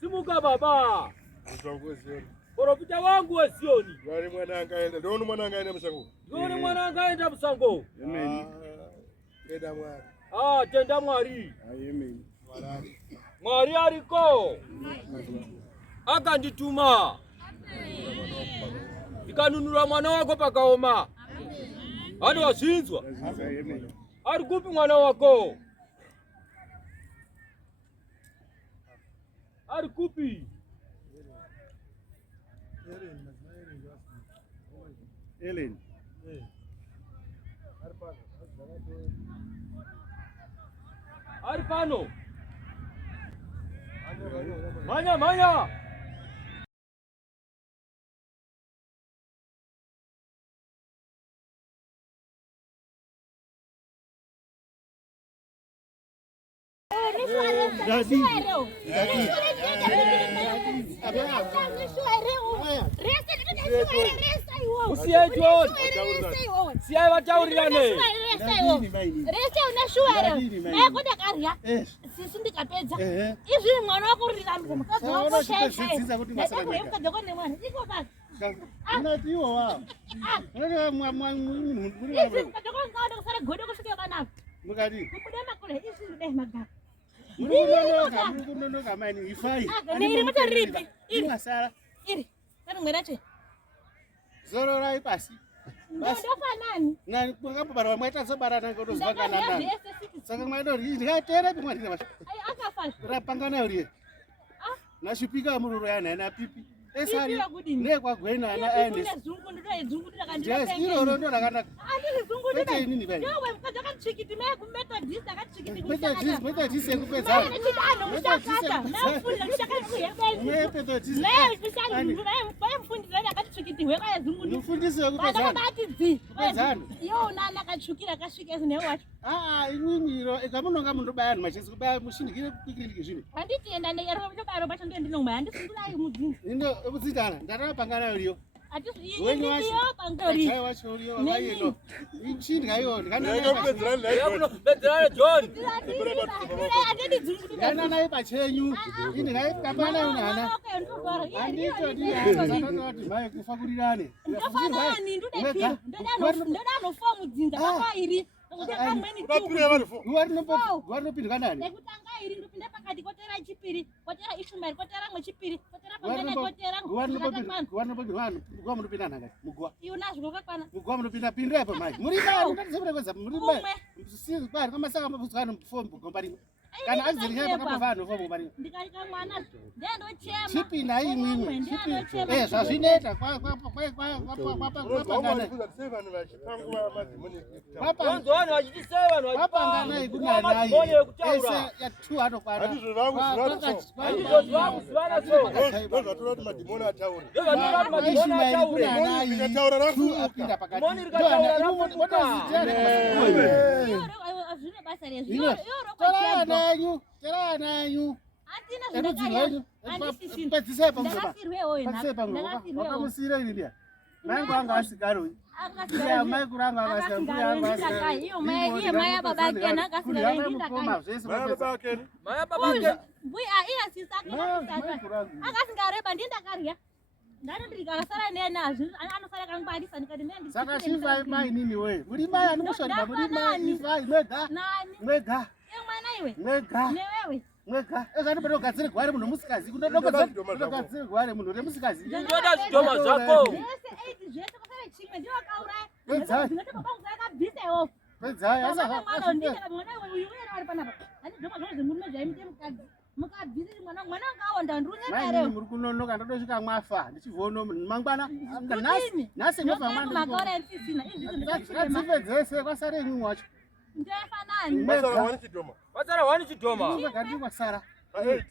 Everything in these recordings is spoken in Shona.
Simuka baba. Poropita wangu wa Sioni. Gari mwananga aenda. Ndio mwananga aenda msango. Ndio mwananga aenda msango. Amen. Tenda mwari. Tenda mwari. Amen. Mwari ariko. Akandituma. Ikanunura mwana wako pakaoma. Hadi wasinzwa. Amen. Ari kupi mwana wako? Ari kupi? Ellen. Arpano. Manya. Siya wachaurirane. Resta unashuara. Nakuda karya. Sindikapedza. Izvi mwana wako urirambe mukazi wako shaisha. Ndakuremuka dokone mwana. Iko basi. Unatiwa wa. Unataka munhu izvi dokone ngaona kusara godo kusvika bana. Mukadi. Kubuda makule izvi ndai magaba. Munonoka mani ifai. Niri mutoripi. Iri masara. Iri. Kana mwerache. Zoro rai pasi. Ndofanani. Na kwakambara mwaita zobarana ngotozvakana nani. Saka mwaito ndikatera pimwe ndine Akafa. rapangana uri. Nashipika mururo yana na pipi. Esari. Nekwagwena ana aende. Yes, iro ndo rakanaka. Kwete inini bai. Yowe mkazi akachikiti meya kumethodist akachikiti Methodist ekupedza. Mushakata. Nafunda ndakakuyebeni. Methodist. Mfundisani akachikiti hweka yazungudu. Mfundisi ekupedza. Bati dzi. Pedzano. Yo nana akachukira akasvika zine wacho. Inini ikamunonga mundu baya machisi kubaya mushindikire kwikiriki zvino. Handitienda ndeyaro ndobaro pacho ndinongwa handisungurayi mudzinzi. Indo ebuzitana ndarapangana uriyo. Wenyu pangari. Chai wacho uriyo wakayeno. Inchini kayo Bedrane John. Kana naye pachenyu. Indi naye kapana unana. Andito ndiyani mai kufakurirane. Ndofanani ndodepi. Ndodano fomu dzinza kwakairi. Warunopindwa nani? Nekutanga iri ndopinda pakati kotera chipiri, kotera Ishmael, kotera mwechipiri, kotera pangana kotera. Mugwa munopinda nanga. Mugwa. Iona zvokakwana. Mugwa munopinda pinda apa mai. Muri bani ndatisebere kweza muri bani. Sisi bani kama saka mabuzukano fomu gombarimwe. Kana azirika pakapavano fomu gombarimwe. Ndikaita mwana ndendochema. Chipinda imwe. Chipinda. Zvazvineta kwa Vanhu vachitise vanhu vapangana ikunanai ese yatu anokwana handizozvakuzivana so ndozvatorati madhimoni ataura apinda pakati terananyu pedzisai pakamusira ini ndia nangu anga asigaroi iya mai kuranga akasikara iyo mai ababake anakasikara ndindakanya maya babake buya iya sisa akasingareba ndindakarya ndanondrika akasara nenazvo anosara kangwarisa ndikati saka chivai mai nini we muri mai anomushanda muri mai ifai mwega mwega mwana iwe mwega newewe mwega ezvanobada kugadzire gware munhu musikazi kundogadzire gware munhu remusikazi ndoda zvitoma zvako zvese 8 zvese kusare chimwe ndiwakauraya ndinotopa pangu yakabvisa iwofu Pedzai asa mwana ndika mwana uyu ari panapa. Ani ndoma zvozi murume zvaimite mukadzi. Mukabviri mwana akaonda ndunye kare. Muri kunonoka ndotosvika mwafa ndichivono mangwana nhasi ndofa mwana. Makore nsisina izvi zvadzipedzese kwasara imwe wacho. Ndefanani. Vatsara wani chidhoma. Ngati kwasara. 8.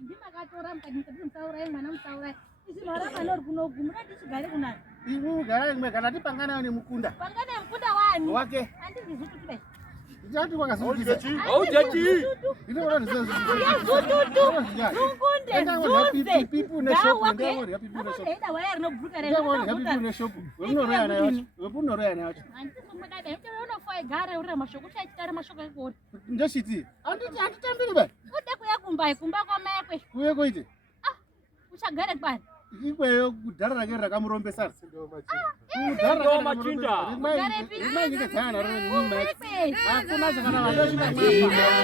Ndimakatora mukadzi musaurai mwana musaurai. Izvi mara panori kunogumira tichigare kunani. Igara imwe kana tipangana nemukunda. Pangana mukunda wani. Wake. Andizvi kuti Ndati kwakazungisa. Aujaji. Ndinoona ndizozi. Ngunde zuze. Pipu ne shop ndawori pipu ne shop. Enda waya rinobhuka Ndawori pipu ne shop. Unoroya nayo wacho. Unoroya nayo wacho. Andisumukada ndinofa gare uri mashoko chachitara mashoko ekoti. Ndochiti. Anditambiri ba. Ude kuya kumba kwamekwe. Kuye koite. Uchagare kwani? Ikweyo kudhara rake rakamurombesa. Kudhara machinda. Rimai ndikadzana riri mumatch. Hakuna chakana vandosvika mwafa.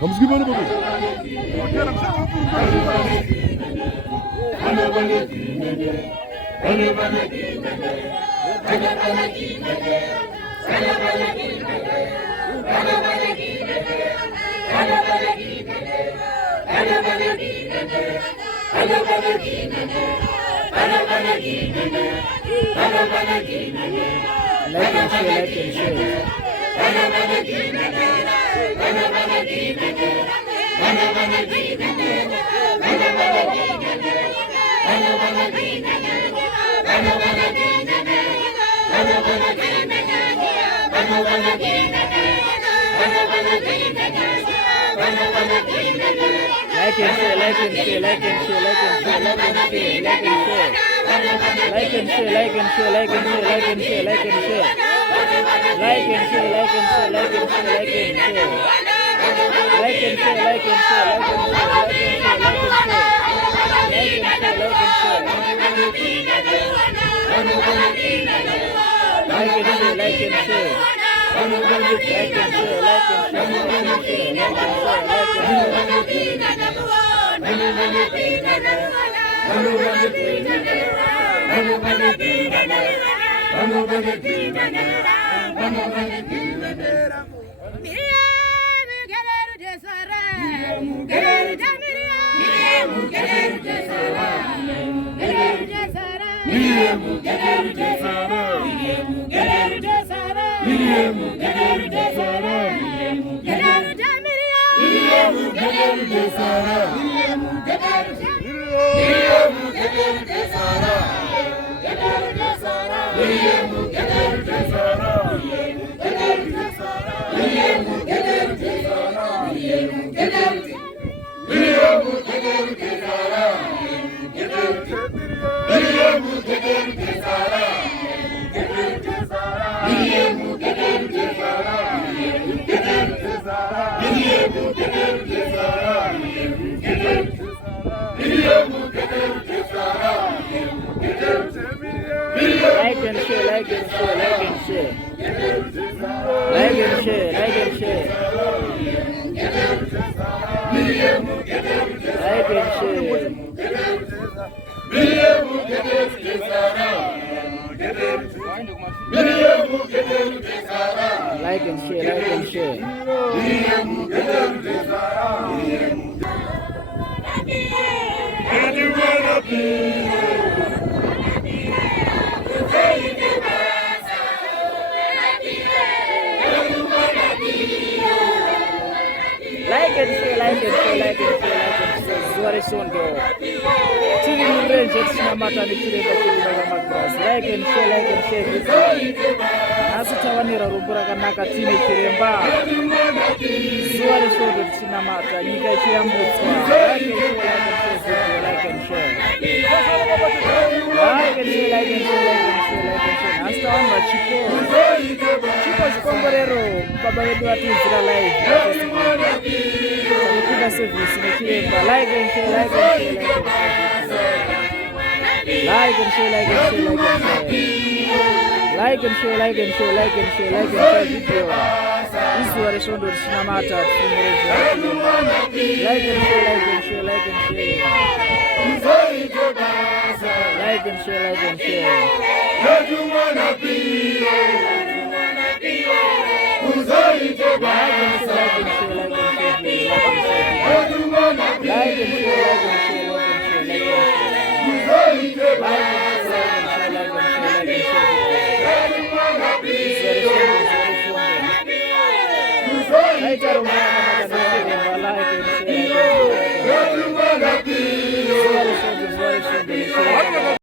Vamos que vamos, Like and share. Like and share. Like and share. Like and share. Like and share. Like and share, like and share, like and share, like and share. Zuare sondo. Tiri murenje tsinamata nechiremba chiremba magras. Like and share, like and share. Asi tawanira rumbu rakanaka tine chiremba. Zuare sondo tsinamata nyika ichiyambutswa. Like and share, like and share, like and share. Like and share, like and share, like and share, like and share. Asi tawanira chipo. Chipo chikomborero. Baba vedu vatidzira live. Service in the chamber. Like and share, like and share, like and share. Like and share, like and share, like and share, like and share, like and share video. This is what I showed on Sinamata. Like and share, like and share, like and share. Like and share, like and share. Like and share, like and share.